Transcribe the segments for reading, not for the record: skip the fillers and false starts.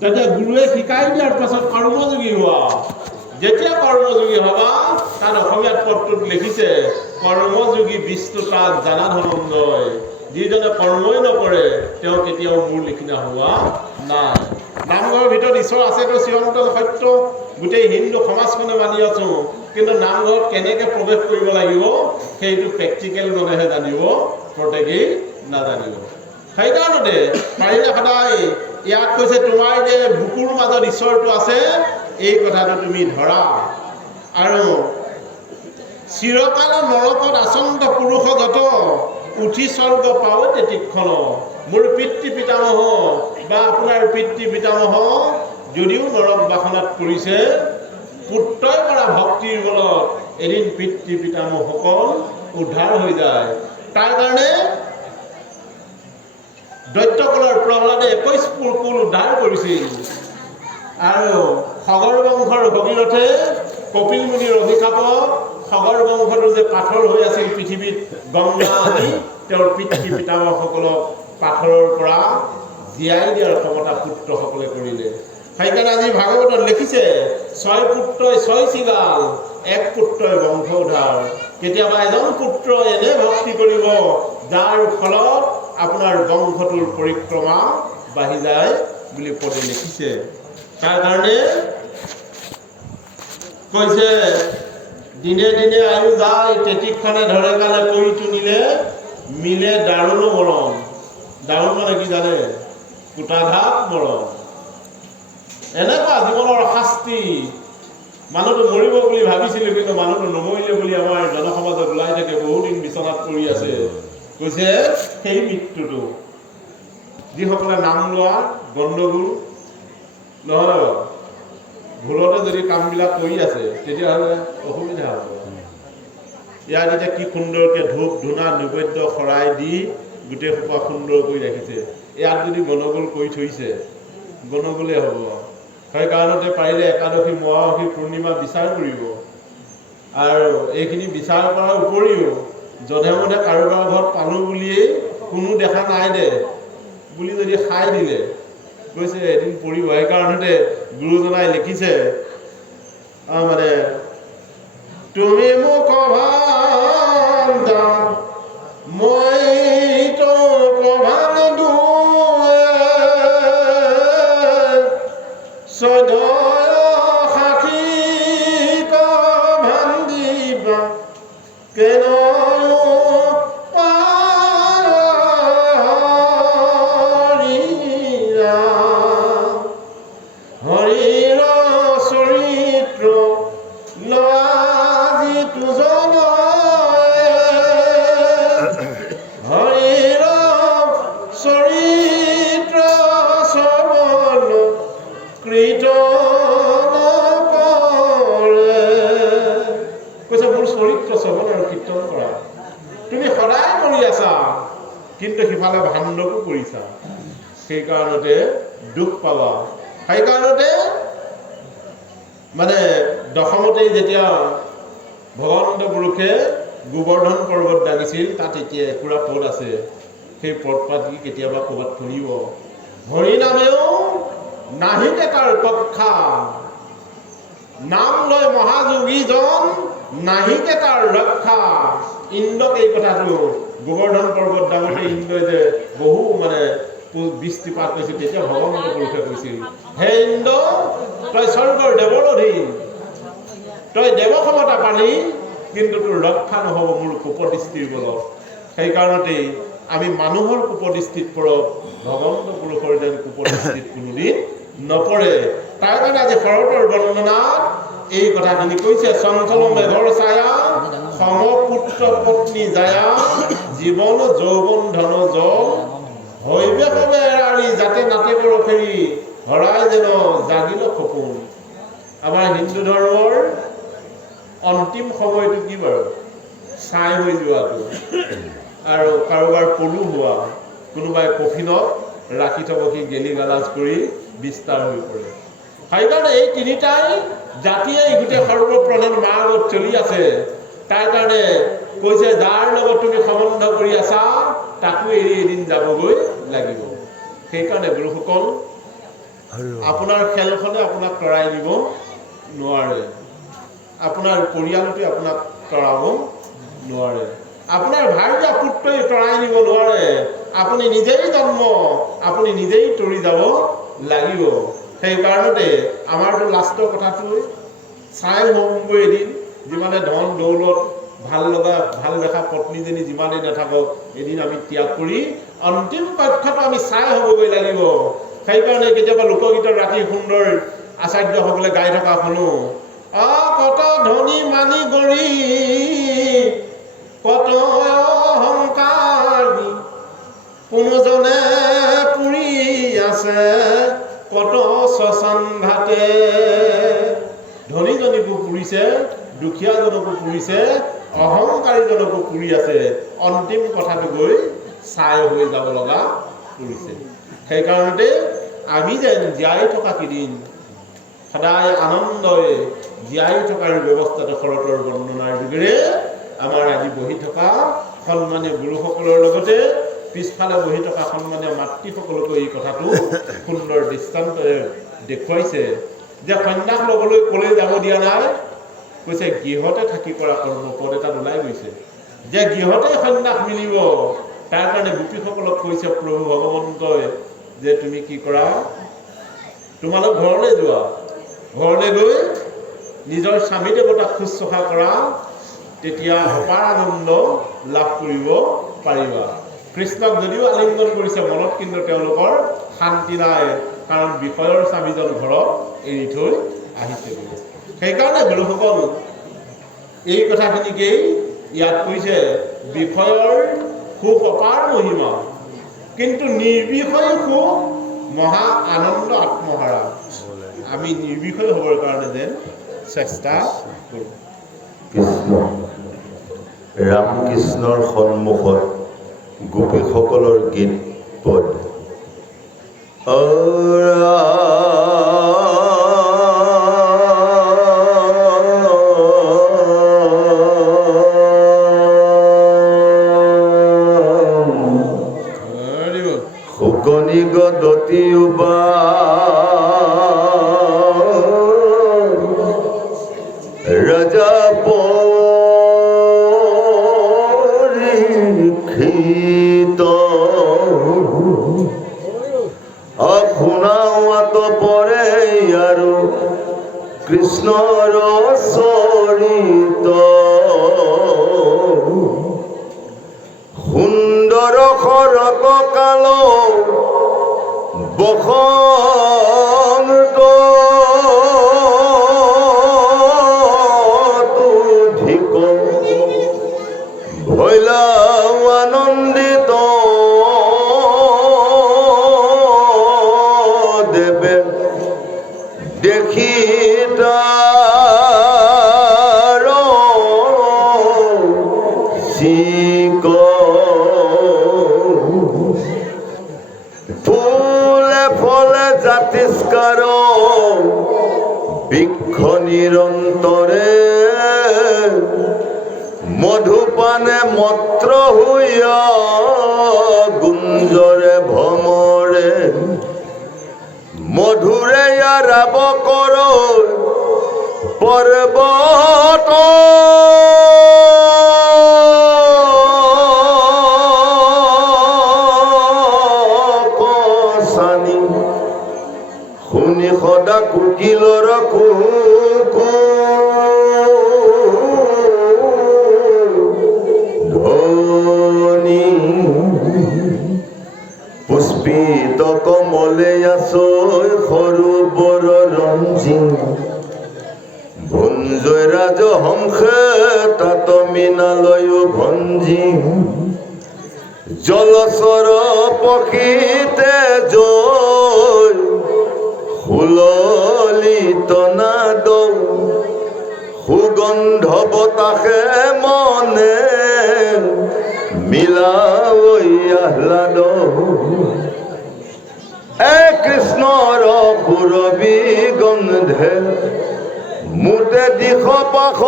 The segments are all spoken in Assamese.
তেতিয়া গুৰুৱে শিকাই দিয়াৰ পাছত কৰ্মযোগী হোৱা। যেতিয়া কৰ্মযোগী হবা, তাত অসমীয়াত পদটোত লিখিছে কৰ্মযোগী বিষ্ণুতা জানা ধনঞ্জয়। যিজনে কৰ্মই নকৰে তেওঁ কেতিয়াও মোৰ লিখিনা হোৱা নাই। নামঘৰৰ ভিতৰত ঈশ্বৰ আছেতো চিৰন্তন সত্য, গোটেই হিন্দু সমাজখনে মানি আছো, কিন্তু নামঘৰত কেনেকৈ প্ৰৱেশ কৰিব লাগিব সেইটো প্ৰেক্টিকেল জনেহে জানিব, প্ৰত্যেকেই নাজানিব। সেইকাৰণতে পাৰিলে সদায় ইয়াত কৈছে তোমাৰ যে বুকুৰ মাজত ঈশ্বৰটো আছে এই কথাটো তুমি ধৰা। আৰু চিৰকাল নৰকত আচন্ত পুৰুষ যত উঠি স্বৰ্গ পাও তেতিক্ষণ। মোৰ পিতৃ পিতামহ বা আপোনাৰ পিতৃ পিতামহ যদিও নৰক বাসনাত পৰিছে, পুত্ৰই কৰা ভক্তিৰ বলত এদিন পিতৃ পিতামহসকল উদ্ধাৰ হৈ যায়। তাৰ কাৰণে দৈত্যকুলৰ প্ৰহ্লাদে 21 কুল উদ্ধাৰ কৰিছিল। আৰু সগৰ বংশৰ ভগীৰথে কপিল মুনিৰ অভিশাপত সগৰ বংশটো যে পাথৰ হৈ আছিল পৃথিৱীত, গংগা আদি তেওঁৰ পিতৃ পিতামহসকলক পাথৰৰ পৰা জীয়াই দিয়াৰ ক্ষমতা পুত্ৰসকলে কৰিলে। সেইকাৰণে আজি ভাগৱতত লিখিছে 6 পুত্ৰই 6 চিগাল, 1 পুত্ৰই বংশ উদ্ধাৰ। কেতিয়াবা এজন পুত্ৰ এনে ভক্তি কৰিব যাৰ ফলত আপোনাৰ বংশটোৰ পৰিক্ৰমা বাঢ়ি যায় বুলি পদে লিখিছে। তাৰ কাৰণে কৈছে দিনে দিনে আয়ু যায় তেতিক্ষণে ধৰে কালে কৰি তুলিলে মিলে দাৰুণ মৰণ। দাৰুণ মানে কি জানে? কুটাঘাত মৰণ। এনেকুৱা জীৱনৰ শাস্তি। মানুহটো মৰিব বুলি ভাবিছিলোঁ, কিন্তু মানুহটো নমৰিলে বুলি আমাৰ জনসমাজত ওলাই থাকে, বহুদিন বিচনাত পৰি আছে। কৈছে সেই মৃত্যুটো যিসকলে নাম লোৱা গণ্ডগোল নহয়, ভুলতে যদি কামবিলাক কৰি আছে তেতিয়াহ'লে অসুবিধা হ'ব। ইয়াত এতিয়া কি সুন্দৰকৈ ধূপ ধূনা নৈবেদ্য শৰাই দি গোটেই সোপা সুন্দৰ কৰি ৰাখিছে। ইয়াত যদি গণ্ডগোল কৰি থৈছে গণ্ডগোলেই হ'ব। সেইকাৰণতে পাৰিলে একাদশী মহাদশী পূৰ্ণিমা বিচাৰ কৰিব। আৰু এইখিনি বিচাৰ কৰাৰ উপৰিও যধে মধে কাৰোবাৰ ঘৰত পালোঁ বুলিয়েই কোনো দেখা নাই দে বুলি যদি খাই দিলে কৈছে এদিন পৰিব। সেইকাৰণতে গুৰুজনাই লিখিছে মানে তুমি মোক মই তো কভান সাক্ষী কভান দিবা কেন হৰিৰ চৰিত্ৰ লাজি তুজন হৰিৰ চৰিত্ৰ শ্ৰৱণ কীৰ্তন কৰে। কৈছে মোৰ চৰিত্ৰ শ্ৰৱণ আৰু কীৰ্তন কৰা। তুমি সদায় কৰি আছা, কিন্তু সিফালে ভাণ্ডকো কৰিছা। সেইকাৰণতে দুখ পাবা। সেইকাৰণতে মানে দশমতেই যেতিয়া ভগৱন্ত পুৰুষে গোবৰ্ধন পৰ্বত দাঙিছিল, তাত এতিয়া একুৰা পদ আছে। সেই পদপাত কেতিয়াবা ক'ৰবাত শুনিব। হৰি নামেও নাহিকে তাৰ কক্ষা, নাম লয় মহাযোগীজন নাহিকে তাৰ ৰক্ষা। ইন্দ্ৰক এই কথাটো গোবৰ্ধন পৰ্বত দাঙোতে ইন্দ্ৰই যে বহু মানে বৃষ্টিপাত কৈছিল, তেতিয়া ভগৱন্ত পুৰুষে কৈছিল হে ইন্দ্ৰ তই স্বৰ্গৰ দেৱৰ অধীন, তই দেৱ ক্ষমতা পালি, কিন্তু তোৰ ৰক্ষা নহ'ব মোৰ কুপদৃষ্টিৰ বলত। সেইকাৰণতেই আমি মানুহৰ কুপদৃষ্টিত পৰক, ভগৱন্ত পুৰুষৰ যেন কুপদৃষ্টিত কোনোদিন নপৰে। তাৰ কাৰণে আজি শৰতৰ বন্দনাত এই কথাখিনি কৈছে চঞ্চল মেঘৰ ছায়া সমপুত্ৰ পত্নী জায়া জীৱন যৌৱন ধন জল হৈবে কবে এৰাৰি যাতে নাতে কৰ ফেৰি হৰাই যেন জাগিল সপোন। আমাৰ হিন্দু ধৰ্মৰ অন্তিম সময়টো কি বাৰু? ছাই হৈ যোৱাটো আৰু কাৰোবাৰ পলু হোৱা, কোনোবাই কফিনত ৰাখি থব, সি গেলি গালাজ কৰি বিস্তাৰ হৈ পৰে। সেইকাৰণে এই তিনিটাই জাতিয়ে গোটেই সৰ্বপ্ৰধান মাৰ্গত চলি আছে। তাৰ কাৰণে কৈছে যাৰ লগত তুমি সম্বন্ধ কৰি আছা তাকো এৰি এদিন যাবগৈ লাগিব। সেইকাৰণে গুৰুসকল আপোনাৰ খেলখনে আপোনাক তৰাই নিব নোৱাৰে, আপোনাৰ পৰিয়ালটোৱে আপোনাক তৰাব নোৱাৰে, আপোনাৰ ভাৰ্যা পুত্ৰই তৰাই নিব নোৱাৰে। আপুনি নিজেই জন্ম, আপুনি নিজেই তৰি যাব লাগিব। সেইকাৰণতে আমাৰতো লাষ্টৰ কথাটো চাই হ'মগৈ এদিন, যিমানে ধন দৌলত ভাল লগা ভাল দেখা পত্নীজনী যিমানেই নাথাকক, এদিন আমি ত্যাগ কৰি অন্তিম পক্ষটো আমি চাই হ'বগৈ লাগিব। সেইকাৰণে কেতিয়াবা লোকগীতৰ ৰাতি সুন্দৰ আচাৰ্যসকলে গাই থকা শুনো, কত ধনী মানি গৰি কত অহংকাৰ কোনোজনে পুৰি আছে কত শ্মশান ঘাটে। ধনীজনীকো পুৰিছে, দুখীয়াজনকো পুৰিছে, অহংকাৰীজনকো পুৰি আছে, অন্তিম কথাটো গৈ চাই হৈ যাব লগা কৰিছে। সেইকাৰণতে আমি যেন জীয়াই থকা কেইদিন সদায় আনন্দৰে জীয়াই থকাৰ ব্যৱস্থাটো শৰতৰ বৰ্ণনাৰ যোগেৰে আমাৰ আজি বহি থকা সন্মানীয় গুৰুসকলৰ লগতে পিছফালে বহি থকা সন্মানীয় মাতৃসকলকো এই কথাটো সুন্দৰ দৃষ্টান্তৰে দেখুৱাইছে যে সন্ন্যাস ল'বলৈ ক'লৈ যাব দিয়া নাই, কৈছে গৃহতে থাকি কৰা কৰ্ম। পদ এটাত ওলাই গৈছে যে গৃহতে সন্ন্যাস মিলিব। তাৰ কাৰণে গোপীসকলক কৈছে প্ৰভু ভগৱন্তই যে তুমি কি কৰা, তোমালোক ঘৰলৈ যোৱা, ঘৰলৈ গৈ নিজৰ স্বামী দেৱতাক শুশ্ৰূষা কৰা, তেতিয়া অপাৰ আনন্দ লাভ কৰিব পাৰিবা। কৃষ্ণক যদিও আলিংগন কৰিছে মনত, কিন্তু তেওঁলোকৰ শান্তি নাই, কাৰণ বিষয়ৰ স্বামীজন ঘৰত এৰি থৈ আহিছে। সেইকাৰণে গুৰুসকল এই কথাখিনিকেই ইয়াত কৈছে, বিষয়ৰ সুখ অপাৰ মহিমা, কিন্তু নিৰ্বিষয় সুখ মহা আনন্দ আত্মহাৰা। আমি নিৰ্বিষয় হ'বৰ কাৰণে যেন চেষ্টা কৰোঁ। কৃষ্ণ ৰামকৃষ্ণৰ সন্মুখত গোপীসকলৰ গীত পদ শুকনি গদতি ৰাজা পৰীক্ষিত শুনাওয়াত পৰে আৰু কৃষ্ণৰ চৰিত সুন্দৰ শৰত কাল বসন্ত তুধিক ভৈলা আনন্দিত দেৱে দেখি তাৰ চিক ফুলে ফলে জাতিষ্কাৰ বৃক্ষ নিৰন্তৰে মধুপানে মত্ৰ হৈয়া গুঞ্জৰে ভ্ৰমৰে মধুৰে আৰাব কৰ পৰ্বত কসানি শুনি সদা কুকিলৰ কুকু ধ্বনি পুষ্পিত কমলে আছৈ সৰোবৰ ৰঞ্জি ভঞ্জয় ৰাজ হংসে তাত মীনালয় ভঞ্জি জলচৰ পক্ষীতে জয় সুললিত নাদ সুগন্ধ বতাসে মনে মিলাৱৈ আহ্লাদ কৃষ্ণৰ সুৰবি গন্ধে মুতে দিশ পাশ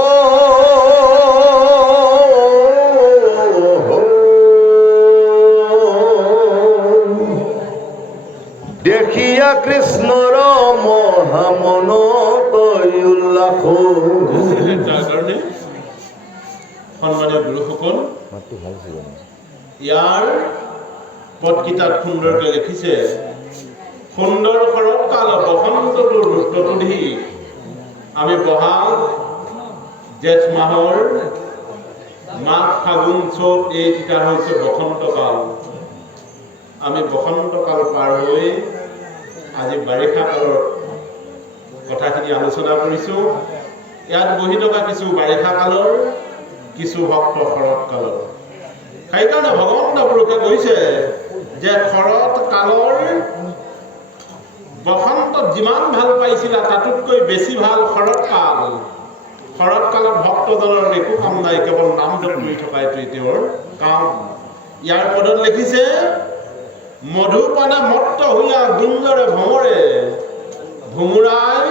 দেখিয়া কৃষ্ণৰ মহামনত উল্লাস তাৰ কাৰণে সন্মানীয় গুৰুসকল ইয়াৰ পদকেইটাত সুন্দৰকৈ লিখিছে সুন্দৰ শৰৎকাল বসন্তটোৰ প্ৰতুধি আমি বহাগ জেঠ মাহৰ মাঘ ফাগুন চ'ত এইকেইটা হৈছে বসন্তকাল আমি বসন্তকাল পাৰ হৈ আজি বাৰিষা কালৰ কথাখিনি আলোচনা কৰিছোঁ ইয়াত বহি থকা কিছু বাৰিষা কালৰ কিছু ভক্ত শৰৎকালৰ সেইকাৰণে ভগৱন্ত পুৰুষে কৈছে যে শৰৎ কালৰ বসন্তত যিমান ভাল পাইছিলা তাতোতকৈ বেছি ভাল শৰৎকাল শৰৎকালত ভক্তজনৰ একো কাম নাই কেৱল নাম জপ কৰি থকা এইটোৱেই তেওঁৰ কাম ইয়াৰ পদত লিখিছে মধুপানে মত্ত হৈয়া গুঞ্জৰে ভ্ৰমৰে ভোমোৰাই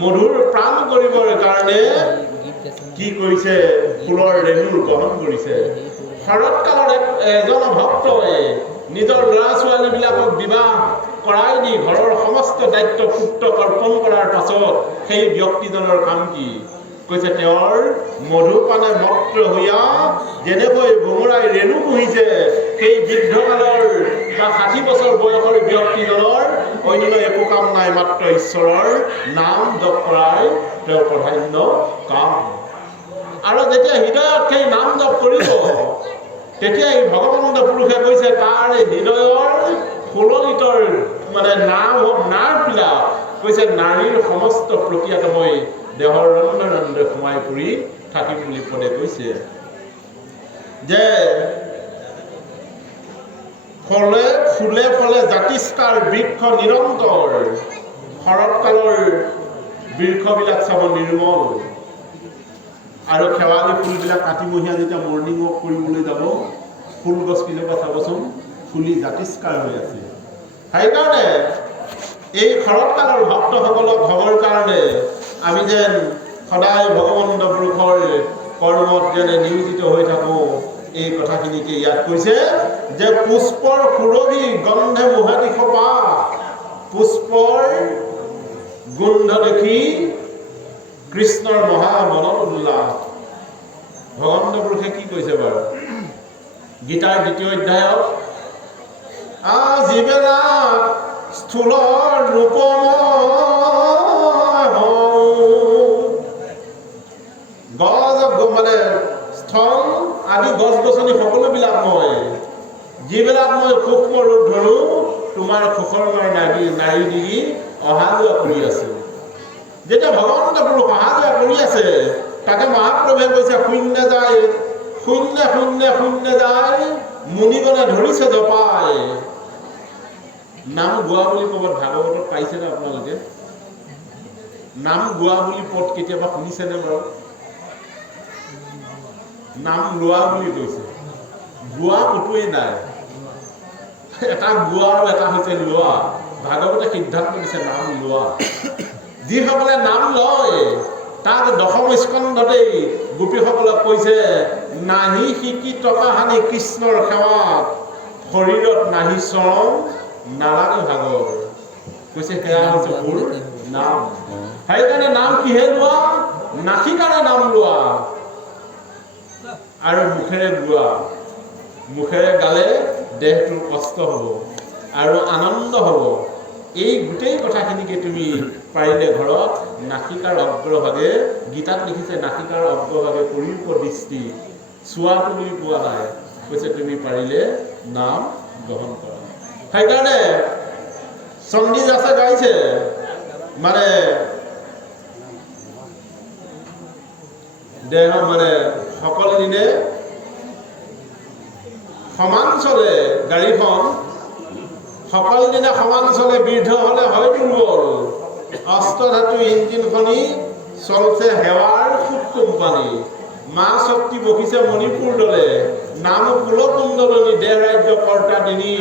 মধুৰ প্ৰাণ কৰিবৰ কাৰণে কি কৰিছে ফুলৰ ৰেণুৰ গ্ৰহণ কৰিছে শৰৎকালত এজন ভক্তই নিজৰ ল'ৰা ছোৱালীবিলাকক বিবাহ কৰাই দি ঘৰৰ সমস্ত দায়িত্ব পুত্ৰক অৰ্পণ কৰাৰ পাছত সেই ব্যক্তিজনৰ কাম কি কৈছে তেওঁৰ মধুপানে মত্ত হৈয়া যেনেকৈ ভোমোৰাই ৰেণু পুহিছে সেই বৃদ্ধকালৰ বা 60 বছৰ বয়সৰ ব্যক্তিজনৰ অন্য একো কাম নাই মাত্ৰ ঈশ্বৰৰ নাম জপ কৰাই তেওঁৰ প্ৰধান্য কাম আৰু যেতিয়া হৃদয়ত সেই নাম জপ কৰিব তেতিয়া এই ভগৱন্ত পুৰুষে কৈছে তাৰ হৃদয়ৰ ফুলনিতৰ মানে নাম হওক নাৰবিলাক কৈছে নাৰীৰ সমস্ত প্ৰক্ৰিয়াত মই দেহৰ ৰন্ধে ৰন্ধে সোমাই পৰি থাকিম বুলি পদে কৈছে যে ফলে ফুলে ফলে জাতিষ্কাৰ বৃক্ষ নিৰন্তৰ শৰৎকালৰ বৃক্ষবিলাক চাব নিৰ্মল আৰু শেৱালি ফুলবিলাক কাতিমহীয়া যেতিয়া মৰ্ণিং ৱাক কৰিবলৈ যাব ফুল গছকেইজোপা চাবচোন ফুলি জাতিষ্কাৰ হৈ আছে সেইকাৰণে এই শৰৎকালৰ ভক্তসকলক হ'বৰ কাৰণে আমি যেন সদায় ভগৱন্ত পুৰুষৰ কৰ্মত যেনে নিয়োজিত হৈ থাকোঁ এই কথাখিনিকে ইয়াত কৈছে যে পুষ্পৰ সুৰভি গন্ধে মুহাতি খপা পুষ্পৰ গোন্ধ দেখি কৃষ্ণৰ মহা মনত উল্লাস ভগৱন্ত পুৰুষে কি কৈছে বাৰু গীতাৰ 2য় অধ্যায়ত যিবিলাক স্থূলৰ ৰূপময় মানে স্থল আদি গছ গছনি সকলোবিলাক মই যিবিলাক মই সূক্ষ্ম ৰূপ ধৰোঁ তোমাৰ সুখৰ নাৰী দি অহা যোৱা কৰি আছো যেতিয়া ভগৱন্ত পুৰুষ অহা যোৱা কৰি আছে তাকে মহাপ্ৰভুৱে কৈছে শূন্য যায় শূন্য শূন্য শূন্য যায় মুনিগণে ধৰিছে জপাই নাম গোৱা বুলি ক'ৰবাত ভাগৱতত পাইছেনে আপোনালোকে নাম গোৱা বুলি পদ কেতিয়াবা শুনিছেনে বাৰু নাম লোৱা বুলি কৈছে গোৱা ক'তোৱেই নাই এটা গোৱা আৰু এটা হৈছে লোৱা ভাগৱতে সিদ্ধান্ত দিছে নাম লোৱা যিসকলে নাম লয় তাক দশম স্কন্ধতেই গোপীসকলক কৈছে নাহি শিকি টকা হানি কৃষ্ণৰ সেৱাত শৰীৰত নাহি চৰম নালাগে ভাগৰ কৈছে সেয়া হৈছে মোৰ নাম সেইকাৰণে নাম কিহে লোৱা নাসিকাৰে নাম লোৱা আৰু মুখেৰে গোৱা মুখেৰে গালে দেহটোৰ কষ্ট হ'ব আৰু আনন্দ হ'ব এই গোটেই কথাখিনিকে তুমি পাৰিলে ঘৰত নাসিকাৰ অগ্ৰভাগে গীতাত লিখিছে নাসিকাৰ অগ্ৰভাগে পৰিপ দৃষ্টি চোৱাটো বুলি কোৱা নাই কৈছে তুমি পাৰিলে নাম গ্ৰহণ কৰা সেইকাৰণে চণ্ডী দাসে গাইছে মানে দেহ মানে সকলো দিনে সমান চলে গাড়ীখন সকলো দিনে সমান চলে বৃদ্ধ হলে হয় দুৰ্বল অষ্টধাতু ইঞ্জিনখনি চলছে হেৱাৰ সুত কোম্পানী মা শক্তি বহিছে মণিপুৰ দলে নাম কুলকুণ্ডলনী দেহ ৰাজ্য কৰ্তা দিনী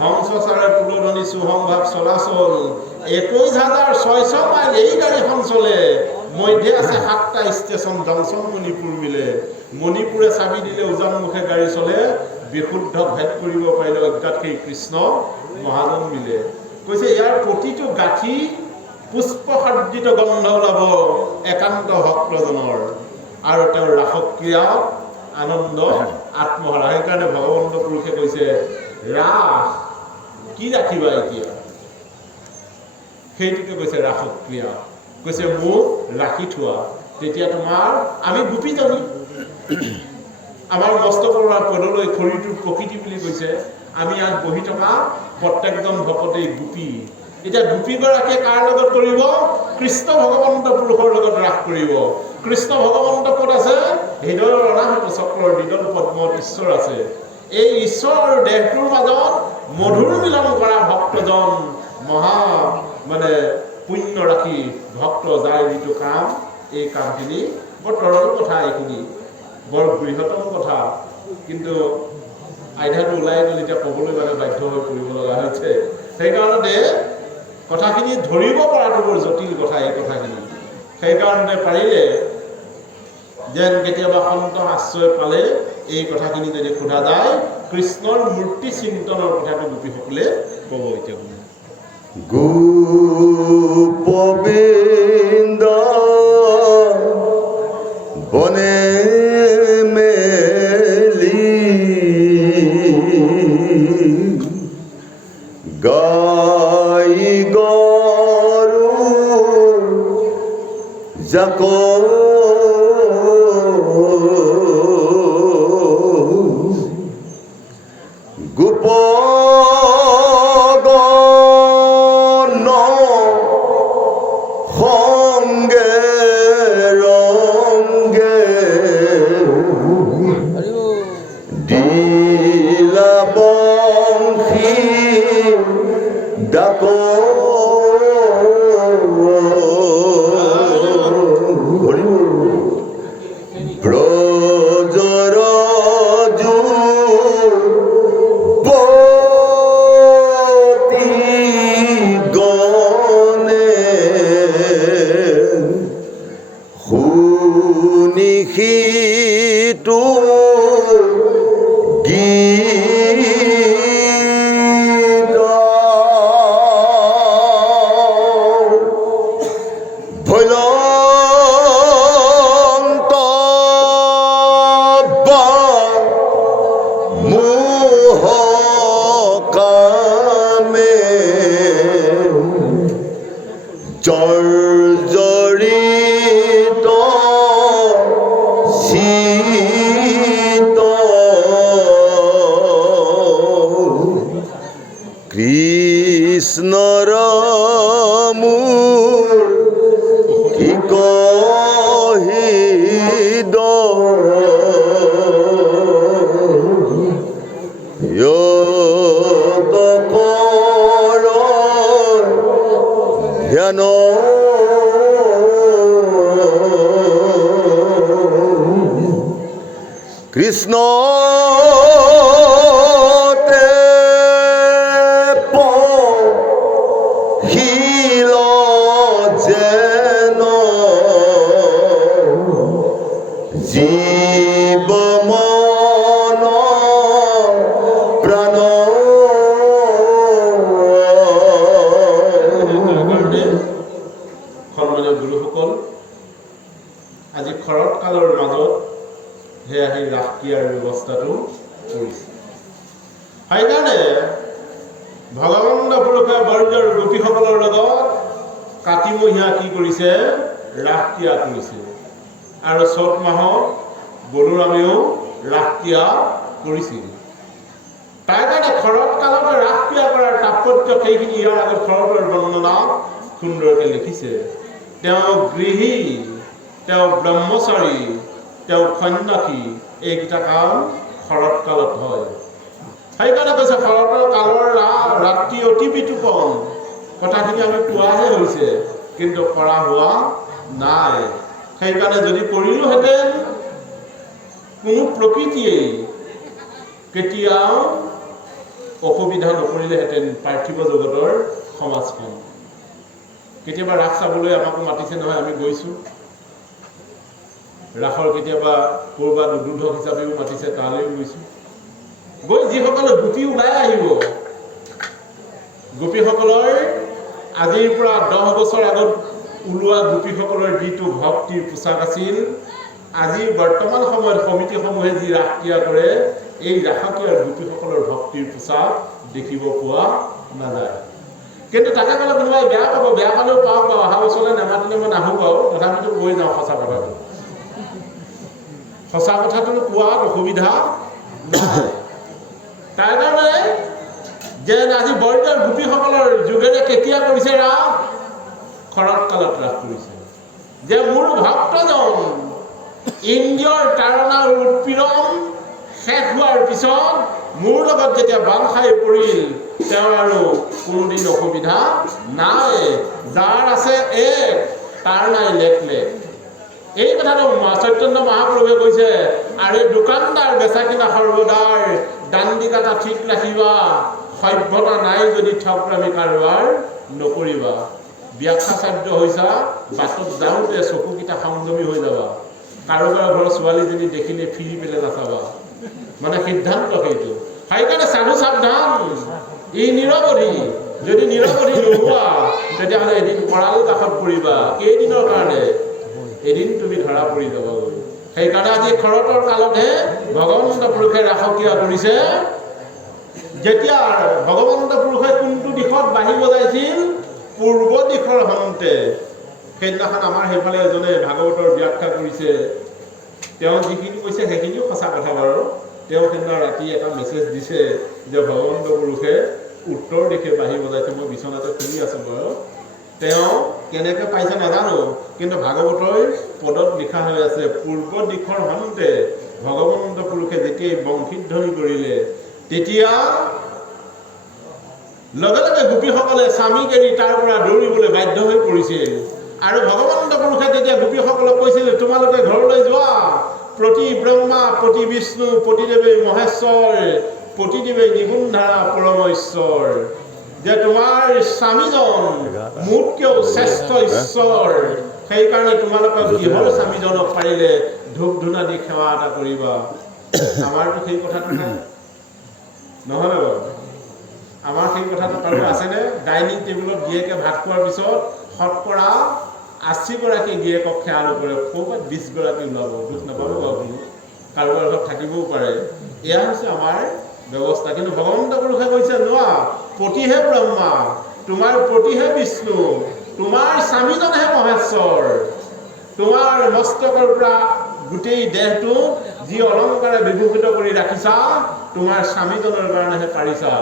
হংসচাৰে পুলধনী সুসম্ভাৱ চলাচল 21,600 মাইল এই গাড়ীখন চলে মধ্যে আছে 7টা ষ্টেচন জংচন মণিপুৰ মিলে মণিপুৰে চাবি দিলে উজান মুখে গাড়ী চলে বিশুদ্ধ ভেদ কৰিব পাৰিলে অজ্ঞাত সেই কৃষ্ণ মহাজন মিলে কৈছে ইয়াৰ প্ৰতিটো গাঁঠি পুষ্পসজ্জিত গন্ধ ওলাব একান্ত ভক্তজনৰ, আৰু তেওঁৰ ৰাসক্ৰিয়া আনন্দ আত্মহাৰা। সেইকাৰণে ভগৱন্ত পুৰুষে কৈছে ৰাস কি ৰাখিবা এতিয়া, সেইটোকে কৈছে ৰাসক্ৰিয়া। কৈছে মোক ৰাখি থোৱা, তেতিয়া তোমাৰ আমি গোপীজনী, আমাৰ মস্তকৰ পদলৈ খৰিটোৰ প্ৰকৃতি বুলি কৈছে। আমি ইয়াত বহি থকা প্ৰত্যেকজন ভকতেই গোপী। এতিয়া গোপীগৰাকীয়ে কাৰ লগত কৰিব? কৃষ্ণ ভগৱন্ত পুৰুষৰ লগত ৰাস কৰিব। কৃষ্ণ ভগৱন্ত ক'ত আছে? হৃদয়ৰ অনাহত চক্ৰৰ দ্বিদল পদ্মত ঈশ্বৰ আছে। এই ঈশ্বৰ আৰু দেহটোৰ মাজত মধুৰ মিলন কৰা ভক্তজন মহা পুণ্য ৰাখি ভক্ত, যাৰ যিটো কাম, এই কামখিনি বৰ তৰল কথা, এইখিনি বৰ বৃহত্তম কথা, কিন্তু আইধাটো ওলাই গ'ল, এতিয়া ক'বলৈ বাধ্য হৈ পৰিব লগা হৈছে। সেইকাৰণতে কথাখিনি ধৰিব পৰাটো বৰ জটিল কথা, এই কথাখিনি। সেইকাৰণতে পাৰিলে যেন কেতিয়াবা সন্ত আশ্ৰয় পালে এই কথাখিনি যদি সোধা যায়, কৃষ্ণৰ মূৰ্তি চিন্তনৰ কথাটো গোপীসকলে ক'ব। এতিয়া গোপবিন্দ বনে মেলি গাই গৰু যাক গোপ কৃষ্ণৰ কি কহিদ ধ্যান কৃষ্ণ জীব মন প্ৰাণ সন্মানীয় গুৰুসকল, আজি শৰৎ কালৰ মাজত সেয়া সেই ৰাস ক্ৰিয়াৰ ব্যৱস্থাটো কৰিছে। সেইকাৰণে ভগৱন্ত পুৰুষে বৰ্জৰ গোপীসকলৰ লগত কাতিমহীয়া কি কৰিছে? ৰাস ক্ৰিয়া কৰিছে। আৰু চ'ত মাহত বলোৰামেও ৰাস ক্ৰিয়া কৰিছিল। তাৰ কাৰণে শৰৎ কালত ৰাস ক্ৰিয়া কৰাৰ তাৎপৰ্য সেইখিনি ইয়াৰ আগত শৰতৰ বৰ্ণনা সুন্দৰকৈ লিখিছে। তেওঁ গৃহী, তেওঁ ব্ৰহ্মচাৰী, তেওঁ সন্ন্যাসী, এইকেইটা কাম শৰৎ কালত হয়। সেইকাৰণে কৈছে শৰতৰ কালৰ ৰাত্ৰি অতি বিতোপন। কথাখিনি আমি কোৱাহে হৈছে, কিন্তু কৰা হোৱা নাই। সেইকাৰণে যদি কৰিলোহেঁতেন, কোনো প্ৰকৃতিয়েই কেতিয়াও অসুবিধা নকৰিলেহেঁতেন পাৰ্থিৱ জগতৰ সমাজখন। কেতিয়াবা ৰাস চাবলৈ আমাকো মাতিছে নহয়, আমি গৈছোঁ। ৰাসৰ কেতিয়াবা ক'ৰবাত উদ্বোধক হিচাপেও মাতিছে, তালৈও গৈছোঁ। গৈ যিসকলে গুটি ওলাই আহিব, গোপীসকলৰ আজিৰ পৰা 10 বছৰ আগত ওলোৱা গোপীসকলৰ যিটো ভক্তিৰ পোচাক আছিল, আজি বৰ্তমান সময়ত সমিতিসমূহে যি ৰাস ক্ৰিয়া কৰে, এই ৰাসক্ৰিয়াৰ গোপীসকলৰ ভক্তিৰ পোচাক দেখিব পোৱা নাযায়। কিন্তু তাকে ক'লে কোনোবাই বেয়া পাব, বেয়া পালেও পাওক বাৰু, অহা বছৰলৈ নামাতিলে মই নাহো বাৰু, তথাপিতো কৈ যাওঁ সঁচা কথাটো। সঁচা কথাটো কোৱাত অসুবিধা নাই। তাৰ কাৰণে যে আজি বৰদোৱাৰ গোপীসকলৰ যোগেৰে কেতিয়া কৰিছে ৰাস? শৰৎ কালত ৰাস কৰিছে। যে মোৰ ভক্তজন ইন্দ্ৰিয়ৰ তাৰণাৰ উৎপীড়ন শেষ হোৱাৰ পিছত মোৰ লগত যেতিয়া বান খাই পৰিল, তেওঁ আৰু কোনোদিন অসুবিধা নাই। যাৰ আছে এক, তাৰ নাই লেক লেক। এই কথাটো চৈতন্য মহাপ্ৰভুৱে কৈছে, আৰে দোকানদাৰ বেচা কিনা সৰ্বদাৰ, দাণ্ডি কাটা ঠিক ৰাখিবা, সভ্যতা নাই যদি ঠগৰামি কাৰোবাৰ নকৰিবা। ব্যাখ্যাচাৰ্য হৈছা, বাটত যাওঁতে চকুকেইটা সংযমী হৈ যাবা। কাৰোবাৰ ঘৰৰ ছোৱালীজনী দেখিলে ফিৰি পেলাই নাচাবা, মানে সিদ্ধান্ত সেইটো। সেইকাৰণে সাধু সাৱধান, ই নিৰৱধি। যদি নিৰৱধি নোহোৱা তেতিয়াহ'লে এদিন কৰাল কাষত পৰিবা। কেইদিনৰ কাৰণে? এদিন তুমি ধৰা পৰি যাবাগৈ। সেইকাৰণে আজি শৰতৰ কালতহে ভগৱন্ত পুৰুষে ৰাসক্ৰিয়া কৰিছে। যেতিয়া ভগৱন্ত পুৰুষে কোনটো দিশত বাঁহী বজাইছিল? পূৰ্ব দিশৰ হন্তে। সেইদিনাখন আমাৰ সেইফালে এজনে ভাগৱতৰ ব্যাখ্যা কৰিছে, তেওঁ যিখিনি কৈছে সেইখিনিও সঁচা কথা বাৰু। তেওঁ সেইদিনা ৰাতি এটা মেছেজ দিছে যে ভগৱন্ত পুৰুষে উত্তৰ দিশে বাঁহী বজাইছে। মই বিচনাতে শুনি আছো বাৰু। তেওঁ কেনেকৈ পাইছে নাজানো, কিন্তু ভাগৱতৰ পদত লিখা হৈ আছে, পূৰ্ব দিশৰ হন্তে ভগৱন্ত পুৰুষে যেতিয়াই বংশীধ্বনি কৰিলে, তেতিয়া লগে লগে গোপীসকলে স্বামীক এৰি তাৰ পৰা দৌৰিবলৈ বাধ্য হৈ পৰিছিল। আৰু ভগৱন্ত পুৰুষে যেতিয়া গোপীসকলক কৈছিল, তোমালোকে ঘৰলৈ যোৱা, প্ৰতি ব্ৰহ্মা, প্ৰতি বিষ্ণু, প্ৰতিদেৱে মহেশ্বৰ, প্ৰতিদেৱে নিগুণধাৰা পৰম ঈশ্বৰ, যে তোমাৰ স্বামীজন মোতকেও শ্ৰেষ্ঠ ঈশ্বৰ। সেইকাৰণে তোমালোকে কিহৰ স্বামীজনক পাৰিলে ধূপ ধূনা দি সেৱা এটা কৰিবা। আমাৰতো সেই কথাটো নাই, নহয় বাৰু? আমাৰ সেই কথাটো কাৰো আছেনে? ডাইনিং টেবুলত গিয়েকে ভাত খোৱাৰ পিছত শতকৰা 80গৰাকী গিয়েকক সেৱা নকৰে, ক'ৰবাত 20গৰাকী ওলাব, দুখ নাপাব বাৰু, কাৰোবাৰ ঘৰত থাকিবও পাৰে। এয়া হৈছে আমাৰ ব্যৱস্থা। কিন্তু ভগৱন্ত পুৰুষে কৈছে, নোৱা, প্ৰতিহে ব্ৰহ্মা, তোমাৰ প্ৰতিহে বিষ্ণু, তোমাৰ স্বামীজনহে মহেশ্বৰ। তোমাৰ মস্তকৰ পৰা গোটেই দেহটো যি অলংকাৰে বিভূষিত কৰি ৰাখিছা, তোমাৰ স্বামীজনৰ কাৰণেহে পাৰিছা।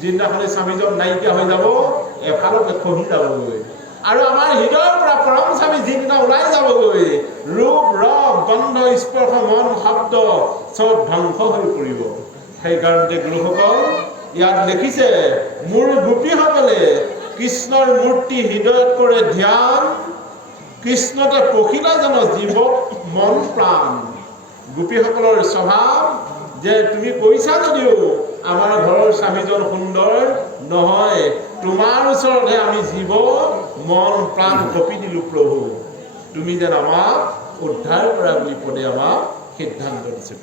যিদিনাখনি স্বামীজন নাইকিয়া হৈ যাব, এফালতে খহি যাবগৈ। আৰু আমাৰ হৃদয়ৰ পৰা পৰম স্বামী যিদিনা ওলাই যাবগৈ, ৰূপ, ৰস, গন্ধ, স্পৰ্শ, মন, শব্দ চব ধ্বংস হৈ পৰিব। সেইকাৰণে গুৰুসকল ইয়াত লিখিছে, মোৰ গোপীসকলে কৃষ্ণৰ মূৰ্তি হৃদয়ত কৰে ধ্যান, কৃষ্ণতে পখিলা যেন জীৱক মন প্ৰাণ। গোপীসকলৰ স্বভাৱ যে তুমি কৈছা যদিও আমাৰ ঘৰৰ স্বামীজন সুন্দৰ নহয়, তোমাৰ ওচৰতহে আমি জীৱ মন প্ৰাণ কপি দিলো প্ৰভু, তুমি যেন আমাক উদ্ধাৰ কৰা বুলি পদে আমাক সিদ্ধান্ত দিছে।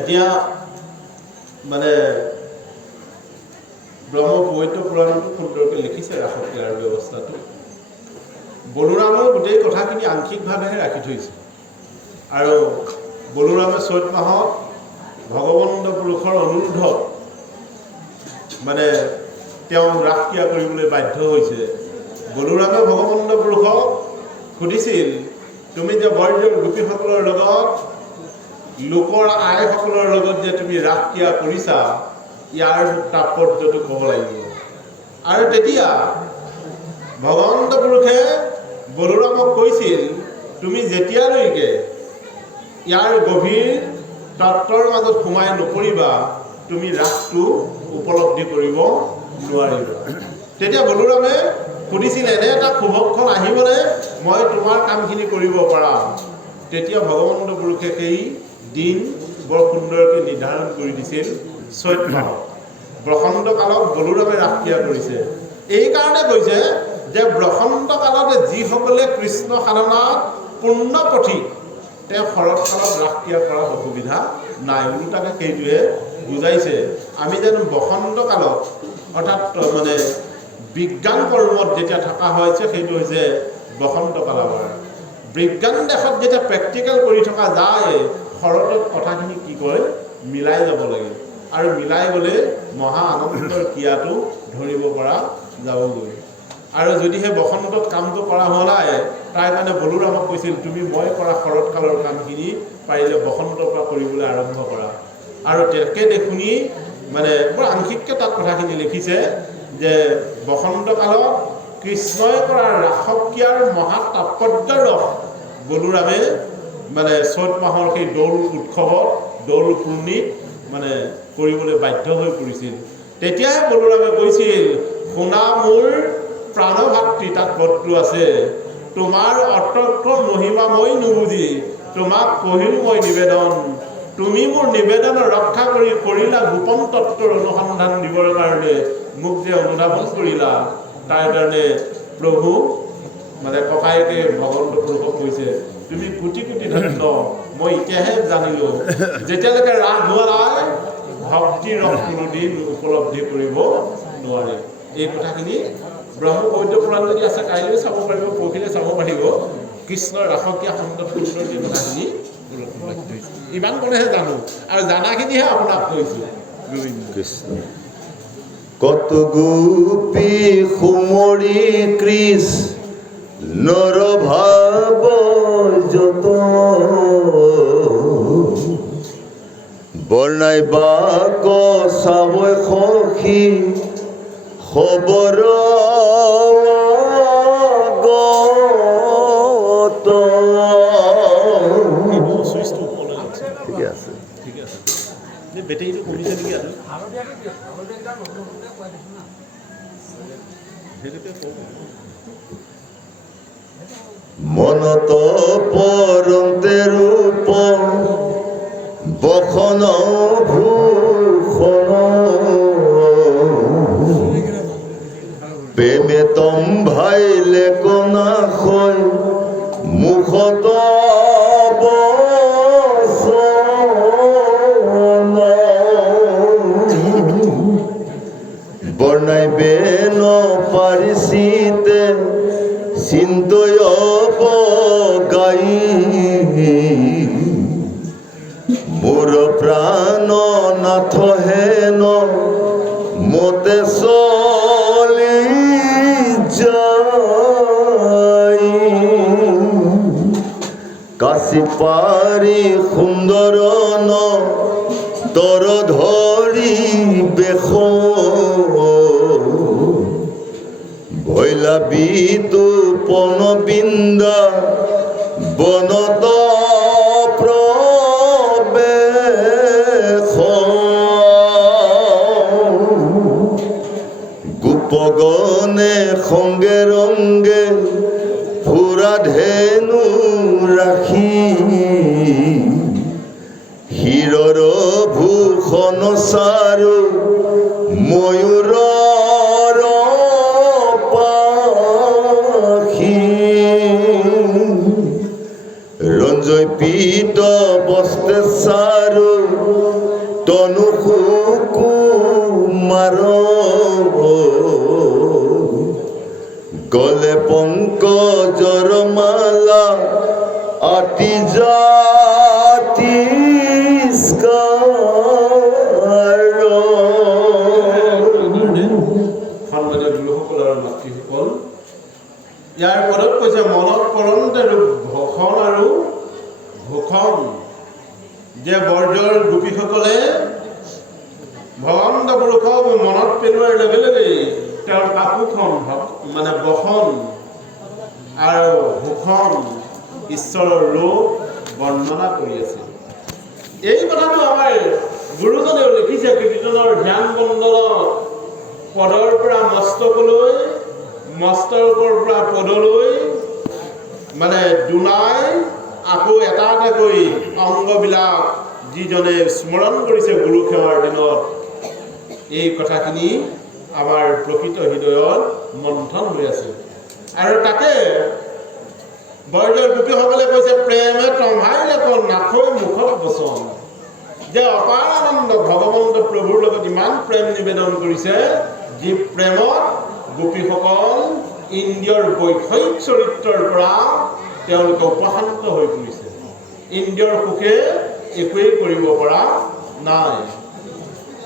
এতিয়া মানে ব্ৰহ্মপৈত্ৰ পুৰাণতো সুন্দৰকৈ লিখিছে ৰাসক্ৰিয়াৰ ব্যৱস্থাটো। বলোৰামৰ গোটেই কথাখিনি আংশিকভাৱেহে ৰাখি থৈছে। আৰু বলোৰামে চৈত মাহত ভগৱন্ত পুৰুষৰ অনুৰোধত মানে তেওঁ ৰাসক্ৰিয়া কৰিবলৈ বাধ্য হৈছে। বলোৰামে ভগৱন্ত পুৰুষক সুধিছিল, তুমি যে বৰদোৱাৰ গোপীসকলৰ লগত, লোকৰ আইসকলৰ লগত যে তুমি ৰাসক্ৰিয়া কৰিছা, ইয়াৰ তাৎপৰ্যটো ক'ব লাগিব। আৰু তেতিয়া ভগৱন্ত পুৰুষে বলোৰামক কৈছিল, তুমি যেতিয়ালৈকে ইয়াৰ গভীৰ তত্ত্বৰ মাজত সোমাই নপৰিবা, তুমি ৰাসটো উপলব্ধি কৰিব নোৱাৰিবা। তেতিয়া বলোৰামে সুধিছিল, এনে এটা শুভক্ষণ আহিবনে মই তোমাৰ কামখিনি কৰিব পাৰা? তেতিয়া ভগৱন্ত পুৰুষে সেই দিন বৰ সুন্দৰকৈ নিৰ্ধাৰণ কৰি দিছিল, চৈত মাহত বসন্ত কালত বলোৰামে ৰাসক্ৰিয়া কৰিছে। এইকাৰণে কৈছে যে বসন্ত কালতে যিসকলে কৃষ্ণ সাধনাত পূৰ্ণ পথিক, তেওঁ শৰৎ কালত ৰাসক্ৰিয়া কৰাত অসুবিধা নাই। ওলোটাকে সেইটোৱে বুজাইছে। আমি যেন বসন্ত কালত অৰ্থাৎ মানে বিজ্ঞান কৰ্মত যেতিয়া থকা হৈছে, সেইটো হৈছে বসন্ত কালৰ। বিজ্ঞান দেশত যেতিয়া প্ৰেক্টিকেল কৰি থকা যায়, শৰতত কথাখিনি কি কয় মিলাই যাব লাগে, আৰু মিলাই গ'লে মহা আনন্দৰ ক্ৰিয়াটো ধৰিব পৰা যাবগৈ। আৰু যদিহে বসন্তত কামটো কৰা হোৱা নাই, তাৰ কাৰণে বলোৰামক কৈছিল, তুমি মই কৰা শৰৎ কালৰ কামখিনি পাৰিলে বসন্তৰ পৰা কৰিবলৈ আৰম্ভ কৰা। আৰু তেকে দেখুনি মানে বৰ আংশিককৈ তাত কথাখিনি লিখিছে যে বসন্ত কালত কৃষ্ণই কৰা ৰাসক্ৰিয়াৰ মহা তাৎপৰ্য ৰস বলোৰামে মানে চৈত মাহৰ সেই দৌল উৎসৱত, দৌল পূৰ্ণিত মানে কৰিবলৈ বাধ্য হৈ পৰিছিল। তেতিয়াহে বলোৰামে কৈছিল, শুনা মোৰ প্ৰাণভাতৃ, তাত বস্তু আছে, তোমাৰ অতৰ্থ মহিমা মই নুবুজি, তোমাক কহিলো মই নিবেদন, তুমি মোৰ নিবেদন ৰক্ষা কৰি কৰিলা গোপন তত্ত্বৰ অনুসন্ধান দিবৰ কাৰণে মোক যে অনুধাৱন কৰিলা, তাৰ কাৰণে প্ৰভু মানে ককায়েকে ভগৱন্ত পুৰুষক কৈছে, তুমি কোটি কোটি ধন্য, মই এতিয়াহে জানিলোঁ, যেতিয়ালৈকে ৰাস হোৱা নাই ভক্তিৰ ৰস কোনোদিন উপলব্ধি কৰিব নোৱাৰে। এই কথাখিনি ব্ৰহ্মপবিত্ৰ পুৰাণ যদি আছে কাইলৈ চাব পাৰিব, পৰহিলৈ চাব পাৰিব। কৃষ্ণৰ ৰাসক্ৰিয়া খণ্ডত সুন্দৰ কথাখিনি ইমান কণেহে জানো, আৰু জানাখিনিহে আপোনাক কৈছোঁ। কৃষ্ণ কত গোপী সুমৰি কৃষ্ণৰ ভাৱ যত, বৰ্ণাইবা কচাবৈ সখী খবৰ ঠিকে আছে, ঠিকে আছে। বেটেৰীটো কমিছে নেকি? মনত পৰন্তে ৰূপ বখন ভূষণ, প্ৰেমে তম্ভাইলে কণাশয় মুখত বৰ্ণাইবে নপাৰিছিতে চিন্তয় গাই, মোৰ প্ৰাণ নাথ হেন মতে চলি যাই, কাশী পাৰি সুন্দৰ ন তৰ ধৰি বেশ, ভৈলা বিতু পন বিন্দা বনত প্ৰবেশ, গোপগণে সংগে ৰংগে ফুৰা ধেনু ৰাখি, হীৰৰ ভূষণ চাৰু ময়ূৰ ৰঞ্জয় পীত বস্তে চাৰু তনু সুকুমাৰ, গলে পংকজৰ মালা আতি জাতি সন্মানীয় গুৰুসকল আৰু মাতৃসকল, ইয়াৰ পদত কৈছে মনত পৰন্তে ভখন আৰু ভূষণ, যে বৰ্জৰ গোপীসকলে ভগৱন্ত পুৰুষক মনত পেলোৱাৰ লগে লগেই তেওঁৰ কাপোৰখন মানে বসন আৰু ভূষণ ঈশ্বৰৰ ৰূপ বৰ্ণনা কৰি আছে। এই কথাটো আমাৰ গুৰুজনেও লিখিছে কীৰ্তনৰ ধ্যান বন্দনত পদৰ পৰা মস্তকলৈ, মস্তকৰ পৰা পদলৈ মানে দুনাই আকৌ এটা এটাকৈ অংগবিলাক যিজনে স্মৰণ কৰিছে গুৰু সেৱাৰ দিনত, এই কথাখিনি আমাৰ প্ৰকৃত হৃদয়ত মন্থন হৈ আছে। আৰু তাকে বৰজৰ গোপীসকলে কৈছে, প্ৰেমে তম্ভাইলে কল নাথৈ মুখত বচন, যে অপাৰ আনন্দ ভগৱন্ত প্ৰভুৰ লগত ইমান প্ৰেম নিবেদন কৰিছে, যি প্ৰেমত গোপীসকল ইন্দ্ৰিয়ৰ বৈষয়িক চৰিত্ৰৰ পৰা তেওঁলোকে উপশান্ত হৈ পৰিছে। ইন্দ্ৰিয়ৰ সুখে একোৱেই কৰিব পৰা নাই।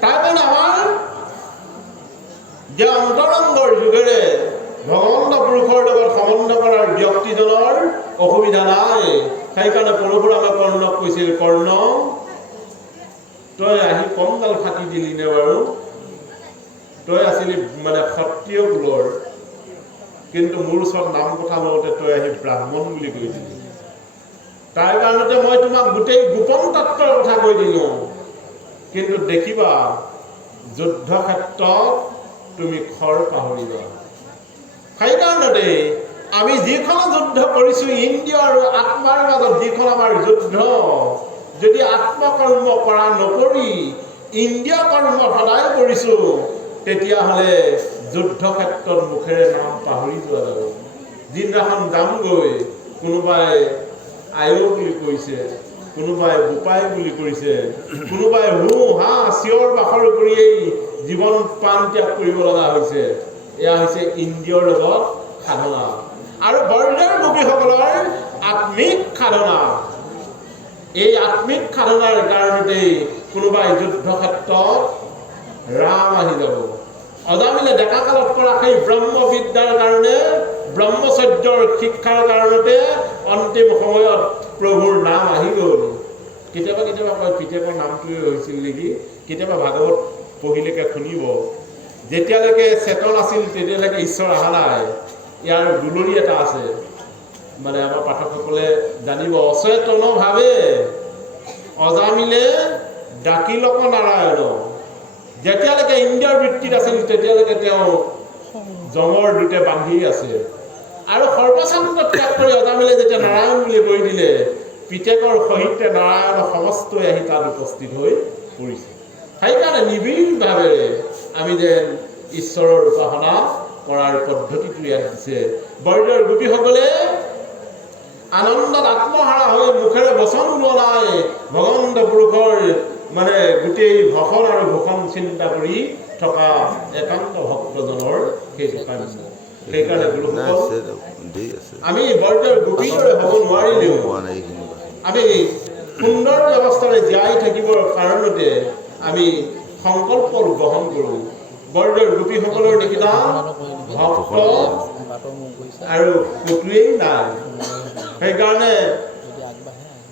তাৰ কাৰণে আমাৰ যে অন্তৰংগৰ যোগেৰে ভগৱন্ত পুৰুষৰ লগত সম্বন্ধ কৰাৰ ব্যক্তিজনৰ অসুবিধা নাই। সেইকাৰণে পৰশুৰামে কৰ্ণক কৈছিল, কৰ্ণ তই আহি কমডাল ফাটি দিলি নে বাৰু? তই আছিলি মানে ক্ষত্ৰিয় কুলৰ, কিন্তু মোৰ ওচৰত নাম কথা লওঁতে তই আহি ব্ৰাহ্মণ বুলি কৈ দিলি। তাৰ কাৰণতে মই তোমাক গোটেই গোপন তত্ত্বৰ কথা কৈ দিলো। কিন্তু দেখিবা যুদ্ধ ক্ষেত্ৰত তুমি খৰ পাহৰিবা। সেইকাৰণতে আমি যিখন যুদ্ধ কৰিছোঁ, ইন্দ্ৰিয় আৰু আত্মাৰ মাজত যিখন আমাৰ যুদ্ধ, যদি আত্মকৰ্ম কৰা নকৰি ইন্দ্ৰিয় কৰ্ম সদায় কৰিছোঁ, তেতিয়াহ'লে যুদ্ধ ক্ষেত্ৰত মুখেৰে নাম পাহৰি যোৱা যাব। যিদিনাখন যামগৈ, কোনোবাই আয়ো বুলি কৈছে, কোনোবাই বোপাই বুলি কৈছে, কোনোবাই হু হা চিঞৰ বাখৰ কৰিয়েই জীৱন প্ৰাণ ত্যাগ কৰিব লগা হৈছে। এয়া হৈছে ইন্দ্ৰিয়ৰ লগত সাধনা আৰু বৰ্ণৰ গোপীসকলৰ আত্মিক সাধনা। এই আত্মিক সাধনাৰ কাৰণতেই কোনোবাই যুদ্ধ ক্ষেত্ৰত ৰাম আহি যাব। অজামিলে ডেকা কালত কৰা সেই ব্ৰহ্মবিদ্যাৰ কাৰণে, ব্ৰহ্মচৰ্যৰ শিক্ষাৰ কাৰণতে অন্তিম সময়ত প্ৰভুৰ নাম আহি গ'ল। কেতিয়াবা কেতিয়াবা কয় পিতেকৰ নামটোৱে হৈছিল নেকি? কেতিয়াবা ভাগৱত পঢ়িলেকে শুনিব, যেতিয়ালৈকে চেতন আছিল তেতিয়ালৈকে ঈশ্বৰ অহা নাই। ইয়াৰ দুলৰি এটা আছে, মানে আমাৰ পাঠকসকলে জানিব। অচেতনভাৱে অজামিলে ডাকিলক নাৰায়ণ। যেতিয়ালৈকে ইন্দ্ৰিয়ৰ বৃত্তিত আছিল তেতিয়ালৈকে তেওঁ যমৰ দূতে বান্ধি আছে। আৰু সৰ্বশান্ত ত্যাগ কৰি অজামিলে যেতিয়া নাৰায়ণ বুলি কৈ দিলে, পিতেকৰ সহিতে নাৰায়ণ সমস্তই আহি তাত উপস্থিত হৈ পৰিছে। সেইকাৰণে নিবিড়ভাৱেৰে আমি যেন ঈশ্বৰৰ উপাসনা কৰাৰ পদ্ধতিটো ইয়াত দিছে। বৰদৈৰ গোপীসকলে আনন্দত আত্মহাৰা হৈ মুখেৰে বচন ওলোৱা নাই, ভগৱন্ত পুৰুষৰ মানে গোটেই ভখন আৰু ভূষণ চিন্তা কৰি থকা একান্ত ভক্তজনৰ সেইটো কাম। সেইকাৰণে গুৰুসকল, আমি বৰদৈৰ গোপীৰ দৰে হ'ব নোৱাৰিলেও আমি সুন্দৰ ব্যৱস্থাৰে জীয়াই থাকিবৰ কাৰণতে আমি সংকল্প গ্ৰহণ কৰোঁ। বৰদৈৰ গোপীসকলৰ নিচিনা ভক্ত আৰু কতোৱেই নাই। সেইকাৰণে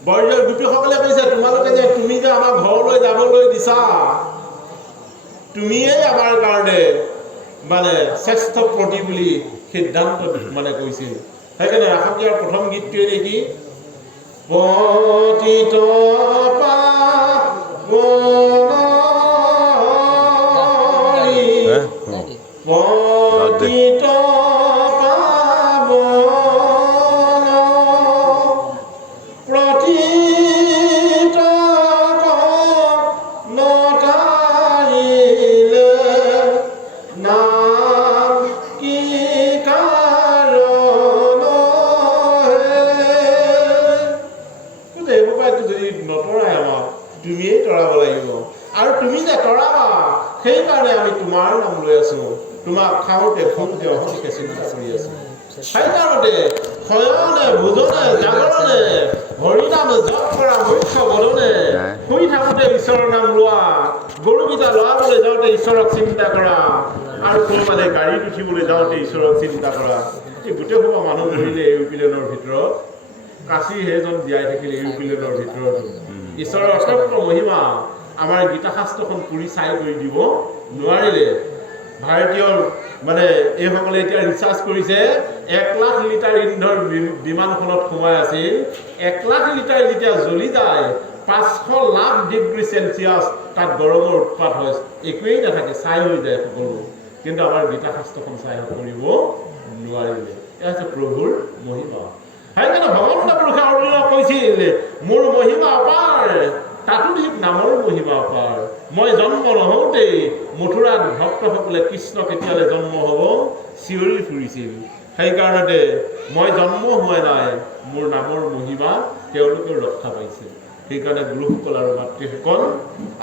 বৰদৈৰ গোপীসকলে কৈছে, তোমালোকে যে তুমি যে আমাৰ ঘৰলৈ যাবলৈ দিছা, তুমিয়েই আমাৰ কাৰণে মানে শ্ৰেষ্ঠ প্ৰতি বুলি সিদ্ধান্ত মানে কৈছিল। সেইকাৰণে ৰাসকীয়াৰ প্ৰথম গীতটোৱে নেকি, পতিত পতিত প্ৰতিত নতাইলে নাম কি কাৰণ এইবোৰ যদি নতৰাই আমাক, তুমিয়েই তৰাব লাগিব। আৰু তুমি যে তৰাবা, সেইকাৰণে আমি তোমাৰ নাম লৈ আছো, তোমাক খাওঁতে শুওঁতে অহতিকে চিন্তা কৰি আছো। সেইকাৰণতে শয়নে ভোজনে জাগৰণে হৰিনাম জপ কৰা মুখ্য বদনে, শুই থাকোঁতে ঈশ্বৰৰ নাম লোৱা, গৰুকেইটা লৰাবলৈ যাওঁতে ঈশ্বৰক চিন্তা কৰা, আৰু কোনোবানে গাড়ীত উঠিবলৈ যাওঁতে ঈশ্বৰক চিন্তা কৰা। এই গোটেই সোপা মানুহ মৰিলে এৰোপ্লেনৰ ভিতৰত, কাশী সেইজন জীয়াই থাকিলে এৰোপ্লেনৰ ভিতৰত। ঈশ্বৰৰ অসত্য মহিমা আমাৰ গীতা শাস্ত্ৰখন পঢ়ি চাই কৰি দিব নোৱাৰিলে। ভাৰতীয় মানে এইসকলে এতিয়া ৰিচাৰ্চ কৰিছে 1 লাখ লিটাৰ ইন্ধন বিমানখনত সোমাই আছিল 1 লাখ লিটাৰ যেতিয়া জ্বলি যায় 500 লাখ ডিগ্ৰী সেলসিয়াছ তাত গৰমৰ উৎপাত হয় একোৱেই নাথাকে ছাই হৈ যায় সকলো কিন্তু আমাৰ গীতা শাস্ত্ৰখন ছাই কৰিব নোৱাৰিলে এয়া হৈছে প্ৰভুৰ মহিমা সেইকাৰণে ভগৱান পুৰুষে অৰ্জুনক কৈছিল মোৰ মহিমা অপাৰ তাতো ঠিক নামৰ মহিমা অপাৰ মই জন্ম নহওঁতেই মথুৰাত ভক্তসকলে কৃষ্ণ কেতিয়ালে জন্ম হ'ব চিঞৰি ফুৰিছিল সেইকাৰণতে মই জন্ম হোৱা নাই মোৰ নামৰ মহিমা তেওঁলোকে ৰক্ষা পাইছে সেইকাৰণে গুৰুসকল আৰু মাতৃসকল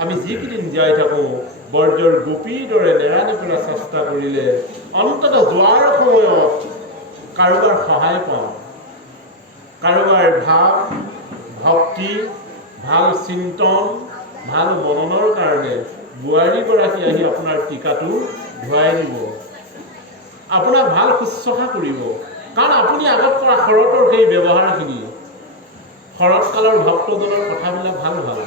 আমি যিকেইদিন জীয়াই থাকোঁ বৰ্জৰ গোপীৰ দৰে নেৰানে পেৰা চেষ্টা কৰিলে অন্ততঃ যোৱাৰ সময়ত কাৰোবাৰ সহায় পাওঁ কাৰোবাৰ ভাৱ ভক্তি ভাল চিন্তন ভাল মননৰ কাৰণে বোৱাৰীগৰাকী আহি আপোনাৰ টিকাটো ধুৱাই দিব আপোনাক ভাল শুশ্ৰূষা কৰিব কাৰণ আপুনি আগত কৰা শৰতৰ সেই ব্যৱহাৰখিনি শৰৎকালৰ ভক্তজনৰ কথাবিলাক ভাল ভাল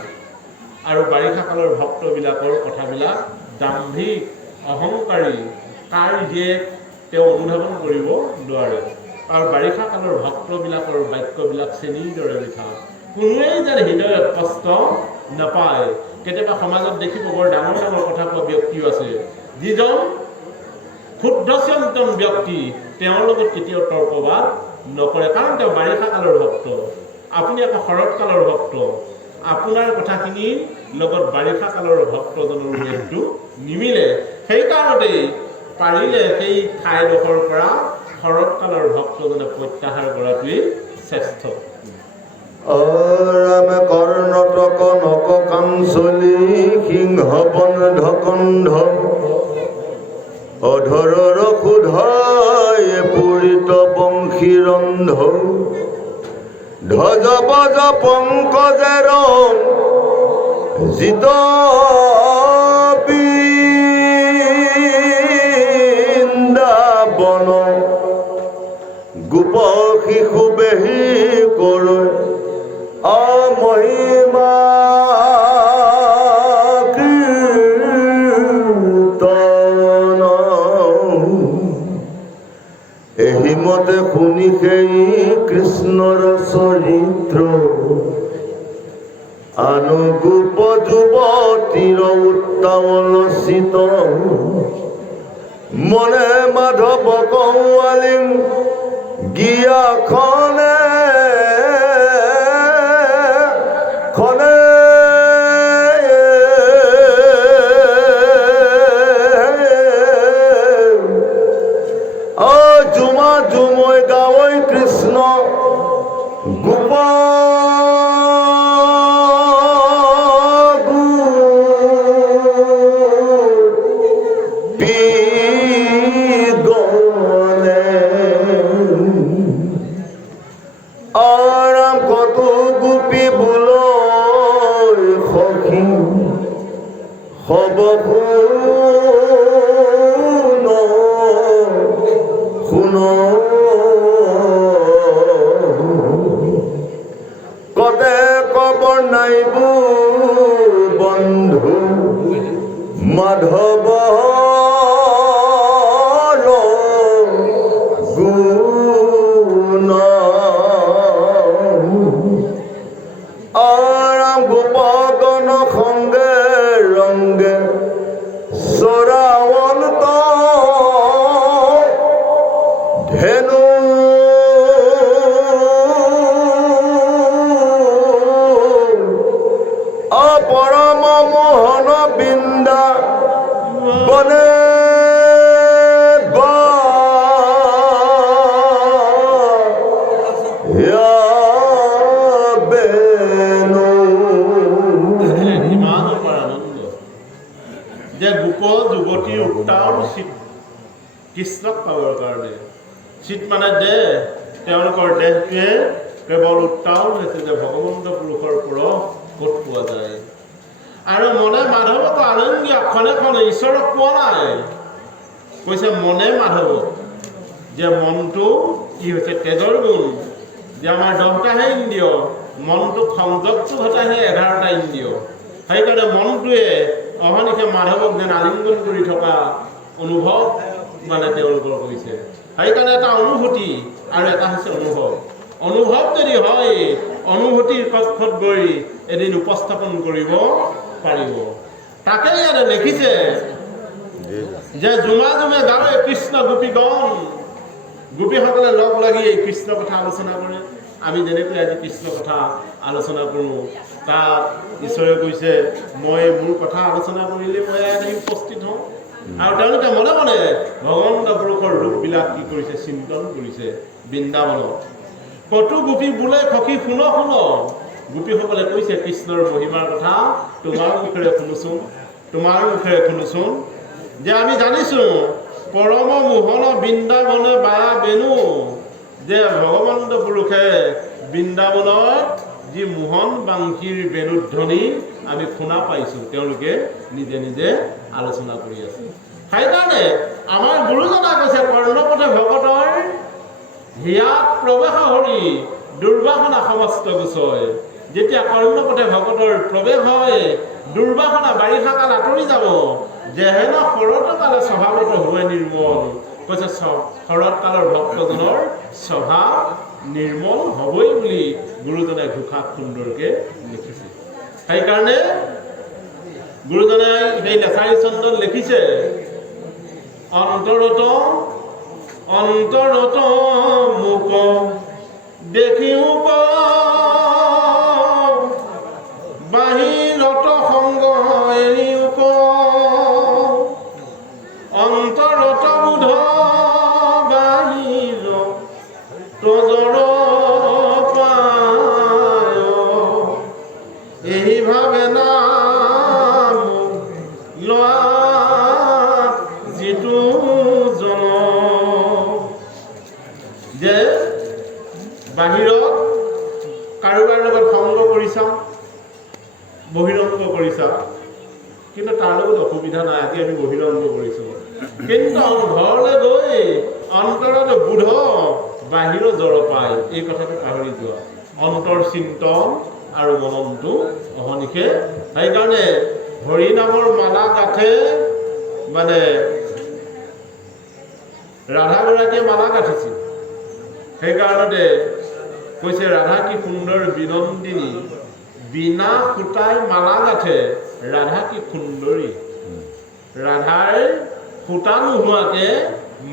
আৰু বাৰিষা কালৰ ভক্তবিলাকৰ কথাবিলাক দাম্ভিক অহংকাৰী কাৰ জীয়েক তেওঁ অনুধাৱন কৰিব নোৱাৰে আৰু বাৰিষা কালৰ ভক্তবিলাকৰ বাক্যবিলাক চেনীৰ দৰে মিঠা কোনোৱেই যেন হৃদয়ত কষ্ট নাপায় কেতিয়াবা সমাজত দেখিব বৰ ডাঙৰ ডাঙৰ কথা কোৱা ব্যক্তিও আছে যিজন ক্ষুদ্ৰ চিন্তন ব্যক্তি তেওঁৰ লগত কেতিয়াও তৰ্কবাদ নকৰে কাৰণ তেওঁ বাৰিষা কালৰ ভক্ত আপুনি আকৌ শৰৎকালৰ ভক্ত আপোনাৰ কথাখিনিৰ লগত বাৰিষা কালৰ ভক্তজনৰ উল্লেখটো নিমিলে সেইকাৰণেই পাৰিলে সেই ঠাইডোখৰৰ পৰা শৰৎকালৰ ভক্তজনে প্ৰত্যাহাৰ কৰাটোৱেই শ্ৰেষ্ঠ ৰাম কৰ্ণটক নক কাঞ্চলি সিংহ বন্ধ কন্ধ অধৰৰ সুধায় পুৰিত বংশীৰন্ধ ধ্বজ বজ পংকজেৰ জিত বৃন্দাবন গোপ শিশু বেহী কৰ অমহিমা কীৰ্তন এহিমতে শুনি সেই কৃষ্ণৰ চৰিত্ৰ আনুগোপ যুৱতীৰ উত্তাৱলচিত মনে মাধৱ কৌৱালিং গিয়াখনে জুমা জুমৈ গাৱৈ কৃষ্ণ গোপ কতে কবৰ নাইব বন্ধু মাধৱ গুণ গোপগণ সংগে ৰংগে চৰাৱন্ত ধেনু পৰম মোহন বৃন্দা বনে যে গোপ যুৱতীৰ উত্তাল চিত কৃষ্ণক পাবৰ কাৰণে চিত মানে দেহ তেওঁলোকৰ দেহটোৱে কেৱল উত্তাল হৈছে যে ভগৱন্ত পুৰুষৰ পৰশ ক'ত পোৱা যায় আৰু মনে মাধৱক আনন্দিয়া ক্ষণে ক্ষণে ঈশ্বৰক পোৱা নাই কৈছে মনে মাধৱক যে মনটো কি হৈছে তেজৰ গুণ যে আমাৰ 10টাহে ইন্দ্ৰিয় মনটোক সংযুক্ত ঘটাহে 11টা ইন্দ্ৰিয় সেইকাৰণে মনটোৱে অহনিশে মাধৱক যেন আলিংগন কৰি থকা অনুভৱ মানে তেওঁলোকৰ কৰিছে। সেইকাৰণে এটা অনুভূতি আৰু এটা হৈছে অনুভৱ যদি হয়, অনুভূতিৰ কক্ষত গৈ এদিন উপস্থাপন কৰিব পাৰিব। তাকে ইয়াতে লিখিছে যে জুমে জুমে গাৱে কৃষ্ণ গোপীগণ, গোপীসকলে লগ লাগি এই কৃষ্ণ কথা আলোচনা কৰে। আমি যেনেকৈ আজি কৃষ্ণ কথা আলোচনা কৰোঁ, তাত ঈশ্বৰে কৈছে মই মোৰ কথা আলোচনা কৰিলে মই ইয়াত উপস্থিত হওঁ। আৰু তেওঁলোকে মনে মনে ভগৱন্ত পুৰুষৰ ৰূপবিলাক কি কৰিছে, চিন্তন কৰিছে বৃন্দাবনত। কটু গোপী বোলে সখী শুন শুন, গোপীসকলে কৈছে কৃষ্ণৰ মহিমাৰ কথা তোমাৰ মুখেৰে শুনোচোন, যে আমি জানিছোঁ পৰম মোহন বৃন্দাবনে বায়া বেনু, যে ভগৱন্ত পুৰুষে বৃন্দাবনত যি মোহন বাংশীৰ বেণুধ্বনি আমি শুনা পাইছোঁ, তেওঁলোকে নিজে নিজে আলোচনা কৰি আছে। সেইকাৰণে আমাৰ গুৰুজনা কৈছে কৰ্ণপথে ভকতৰ হিয়াত প্ৰৱেশ হৰি দুৰ্বাসনা সমস্ত গোচয়। যেতিয়া কৰ্ণপথে ভকতৰ প্ৰৱেশ হয়, দুৰ্বাসনা বাৰিষা কাল আঁতৰি যাব। যেহেন শৰৎ কালে স্বভাৱত হয় নিৰ্মল, কৈছে শৰৎ কালৰ ভক্তজনৰ স্বভাৱ নিৰ্মল হ'বই বুলি গুৰুজনে ঘোষাত সুন্দৰকে লিখিছে। সেইকাৰণে গুৰুজনে সেই লেছাৰী চন্দন লিখিছে, অন্তৰত মোক দেখিও বাহিৰত সংগ এৰিও অন্তৰত বোধ বাহিৰ তজৰ পায়, এই ভাবে নাম লোৱা যিটো জন, যে বাহিৰত কাৰোবাৰ লগত সংগ কৰিছা, বহিৰংগ কৰিছা, কিন্তু তাৰ লগত অসুবিধা নাই। আজি আমি বহিৰংগ কৰিছোঁ, কিন্তু ঘৰলৈ গৈ অন্তৰত বোধ বাহিৰ জৰ পায়, এই কথাটো পাহৰি যোৱা। অন্তৰ চিন্তন আৰু মননটো অহনিশে। সেইকাৰণে হৰি নামৰ মালা গাঠে, মানে ৰাধাগৰাকীয়ে মালা গাঠিছিল। সেইকাৰণতে কৈছে ৰাধা কি সুন্দৰ বিনন্দিনী, বিনা সূতাই মালা গাঠে ৰাধা কি সুন্দৰী। ৰাধাৰ সূতা নোহোৱাকে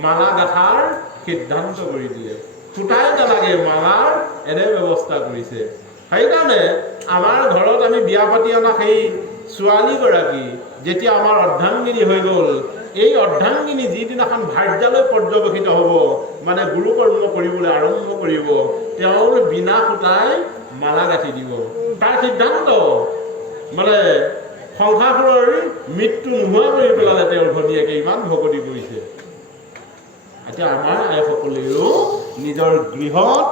মালা গাঠাৰ সিদ্ধান্ত কৰি দিলে। সূতাই নালাগে, মালাৰ এনে ব্যৱস্থা কৰিছে। সেইকাৰণে আমাৰ ঘৰত আমি বিয়া পাতি অনা সেই ছোৱালীগৰাকী যেতিয়া আমাৰ অৰ্ধাংগিনী হৈ গ'ল, এই অৰ্ধাংগিনী যিদিনাখন ভাৰ্যালৈ পৰ্যবেক্ষিত হ'ব, মানে গুৰুকৰ্ম কৰিবলৈ আৰম্ভ কৰিব, তেওঁৰ বিনা সূতাই মালা গাঁঠি দিব। তাৰ সিদ্ধান্ত মানে সংসাৰৰ মৃত্যু নোহোৱা কৰি পেলালে তেওঁৰ ভনীয়েকে, ইমান ভকতি কৰিছে। এতিয়া আমাৰ আইসকলেও নিজৰ গৃহত